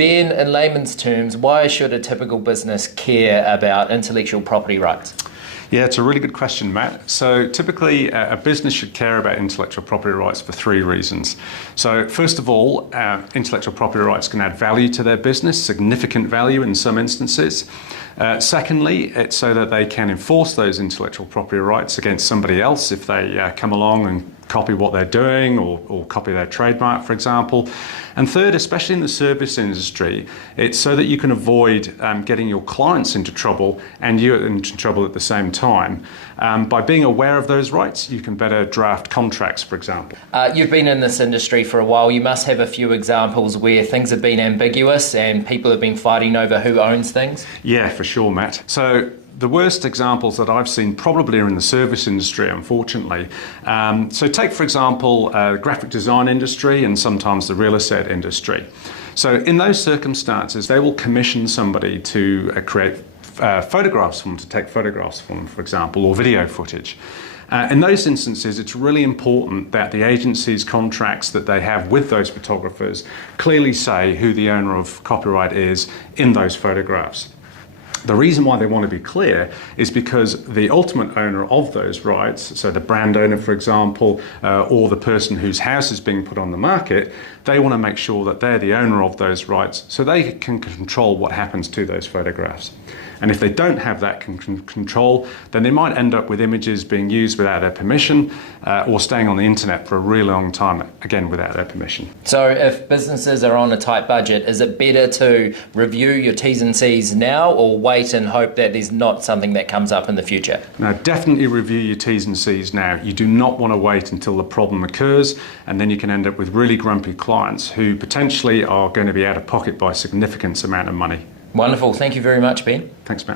Ben, in layman's terms, why should a typical business care about intellectual property rights? Yeah, it's a really good question, Matt. So typically a business should care about intellectual property rights for three reasons. So first of all, intellectual property rights can add value to their business, significant value in some instances. Secondly, it's so that they can enforce those intellectual property rights against somebody else if they come along and copy what they're doing or copy their trademark, for example. And third, especially in the service industry, it's so that you can avoid getting your clients into trouble and you into trouble at the same time. By being aware of those rights, you can better draft contracts, for example. You've been in this industry for a while. You must have a few examples where things have been ambiguous and people have been fighting over who owns things. Yeah, for sure, Matt. So the worst examples that I've seen probably are in the service industry, unfortunately. So take, for example, the graphic design industry and sometimes the real estate industry. So in those circumstances, they will commission somebody to create photographs for them, to take photographs for them, for example, or video footage. In those instances, it's really important that the agency's contracts that they have with those photographers clearly say who the owner of copyright is in those photographs. The reason why they want to be clear is because the ultimate owner of those rights, so the brand owner, for example, or the person whose house is being put on the market, they want to make sure that they're the owner of those rights so they can control what happens to those photographs. And if they don't have that control, then they might end up with images being used without their permission or staying on the internet for a really long time, again, without their permission. So if businesses are on a tight budget, is it better to review your T's and C's now or wait and hope that there's not something that comes up in the future? Now, definitely review your T's and C's now. You do not want to wait until the problem occurs, and then you can end up with really grumpy clients who potentially are going to be out of pocket by a significant amount of money. Wonderful. Thank you very much, Ben. Thanks, Matt.